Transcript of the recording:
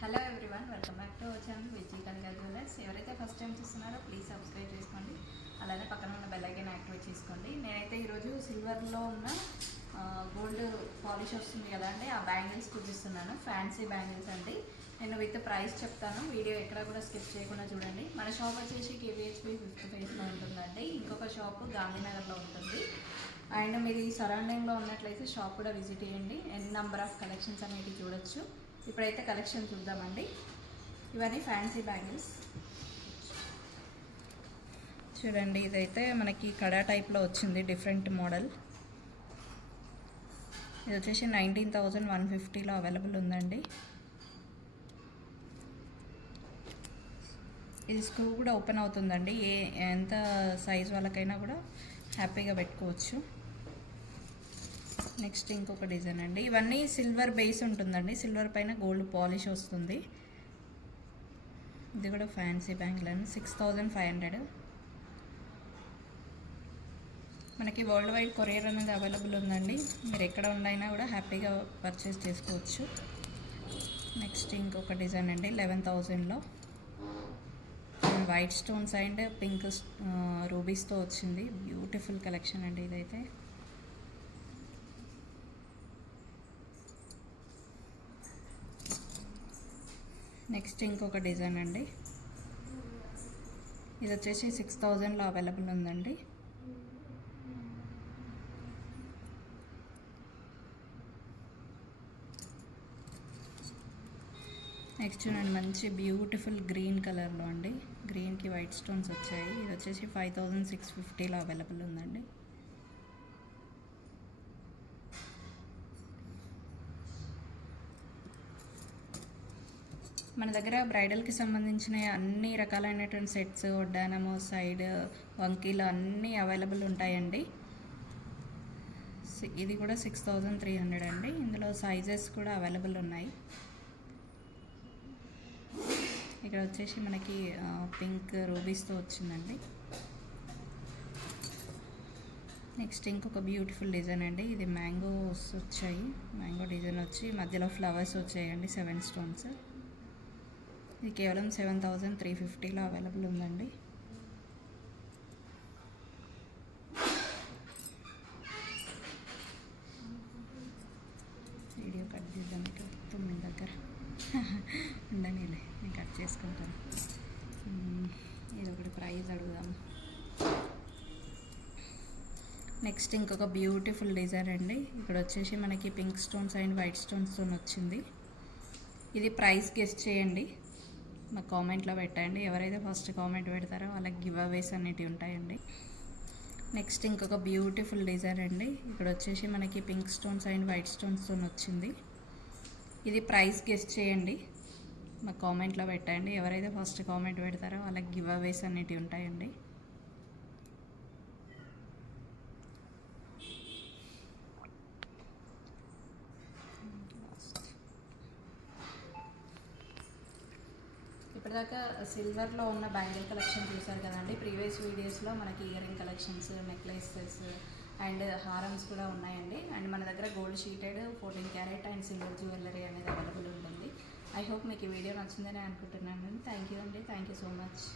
Hello everyone, welcome back to our channel Vijay Kanaka jewellers. ఎవరైతే first time చూస్తున్నారో please subscribe చేసుకోండి, అలానే పక్కన ఉన్న బెల్ ఐకాన్ యాక్టివేట్ చేసుకోండి. నేనైతే ఈరోజు సిల్వర్లో ఉన్న గోల్డ్ పాలిష్ వస్తుంది కదా అండి, ఆ బ్యాంగిల్స్ చూపిస్తున్నాను. ఫ్యాన్సీ బ్యాంగిల్స్ అండి. నేను విత్ ప్రైస్ చెప్తాను, వీడియో ఎక్కడ కూడా స్కిప్ చేయకుండా చూడండి. మన షాప్ వచ్చేసి కేవీహెచ్పి 5th ఫేజ్లో ఉంటుందండి. ఇంకొక షాప్ గాంధీనగర్లో ఉంటుంది. అండ్ మీరు ఈ సరౌండింగ్లో ఉన్నట్లయితే షాప్ కూడా విజిట్ చేయండి. ఎన్ని నెంబర్ ఆఫ్ కలెక్షన్స్ అనేవి చూడొచ్చు. ఇప్పుడైతే కలెక్షన్ చూద్దామండి. ఇవన్నీ ఫ్యాన్సీ బ్యాంగిల్స్ చూడండి. ఇదైతే మనకి కడా టైప్లో వచ్చింది, డిఫరెంట్ మోడల్. ఇది వచ్చేసి 19,150లో అవైలబుల్ ఉందండి. ఇది స్క్రూ కూడా ఓపెన్ అవుతుందండి. ఎంత సైజ్ వాళ్ళకైనా కూడా హ్యాపీగా పెట్టుకోవచ్చు. నెక్స్ట్ ఇంకొక డిజైన్ అండి. ఇవన్నీ సిల్వర్ బేస్ ఉంటుందండి, సిల్వర్ పైన గోల్డ్ పాలిష్ వస్తుంది. ఇది కూడా ఫ్యాన్సీ బ్యాంగిల్ అండి. 6,500. మనకి వరల్డ్ వైడ్ కొరియర్ అనేది అవైలబుల్ ఉందండి. మీరు ఎక్కడ ఉండైనా కూడా హ్యాపీగా పర్చేస్ చేసుకోవచ్చు. నెక్స్ట్ ఇంకొక డిజైన్ అండి, 11,000లో వైట్ స్టోన్స్ అండ్ పింక్ రూబీస్తో వచ్చింది. బ్యూటిఫుల్ కలెక్షన్ అండి ఇదైతే. నెక్స్ట్ ఇంకొక డిజైన్ అండి. ఇది వచ్చేసి 6,000లో అవైలబుల్ ఉందండి. నెక్స్ట్ చూడండి, మంచి బ్యూటిఫుల్ గ్రీన్ కలర్లో అండి. గ్రీన్కి వైట్ స్టోన్స్ వచ్చాయి. ఇది వచ్చేసి 5,650లో అవైలబుల్ ఉందండి. మన దగ్గర బ్రైడల్కి సంబంధించిన అన్ని రకాలైనటువంటి సెట్స్, వడ్డానము, సైడ్ వంకీలు అన్నీ అవైలబుల్ ఉంటాయండి. ఇది కూడా 6,300 అండి. ఇందులో సైజెస్ కూడా అవైలబుల్ ఉన్నాయి. ఇక్కడ వచ్చేసి మనకి పింక్ రూబీస్తో వచ్చిందండి. నెక్స్ట్ ఇంకొక బ్యూటిఫుల్ డిజైన్ అండి. ఇది మ్యాంగోస్ వచ్చాయి, మ్యాంగో డిజైన్ వచ్చి మధ్యలో ఫ్లవర్స్ వచ్చాయండి, 7 స్టోన్స్. ఇది కేవలం 7,350లో అవైలబుల్ ఉందండి. వీడియో కట్ చేద్దాం, ఇక్కడ 9 దగ్గర ఉండనిలే, నేను కట్ చేసుకుంటాను. ఇది ఒకటి ప్రైస్ అడుగుదాం. నెక్స్ట్ ఇంకొక బ్యూటిఫుల్ డిజైన్ అండి. ఇక్కడ వచ్చేసి మనకి పింక్ స్టోన్స్ అండ్ వైట్ స్టోన్స్తో వచ్చింది. ఇది ప్రైస్ గెస్ట్ చేయండి, మా కామెంట్లో పెట్టండి. ఎవరైతే ఫస్ట్ కామెంట్ పెడతారో వాళ్ళకి గివ్ అవేస్ అనేటివి ఉంటాయండి. నెక్స్ట్ ఇంకొక బ్యూటిఫుల్ డిజైన్ అండి. ఇక్కడ వచ్చేసి మనకి పింక్ స్టోన్స్ అండ్ వైట్ స్టోన్స్తో వచ్చింది. ఇది ప్రైస్ గెస్ట్ చేయండి, మా కామెంట్లో పెట్టండి. ఎవరైతే ఫస్ట్ కామెంట్ పెడతారో వాళ్ళకి గివ్ అవేస్ అనేటివి ఉంటాయండి. ఇప్పటిదాకా సిల్వర్లో ఉన్న బ్యాంగిల్ కలెక్షన్ చూసారు కదండి. ప్రీవియస్ వీడియోస్లో మనకి earring collections, necklaces and హారమ్స్ కూడా ఉన్నాయండి. అండ్ మన దగ్గర gold sheeted 14 carat and silver jewellery అనేది అవైలబుల్ ఉంటుంది. ఐ హోప్ మీకు ఈ వీడియో నచ్చిందని అనుకుంటున్నాను. థ్యాంక్ యూ అండి, థ్యాంక్ యూ సో మచ్.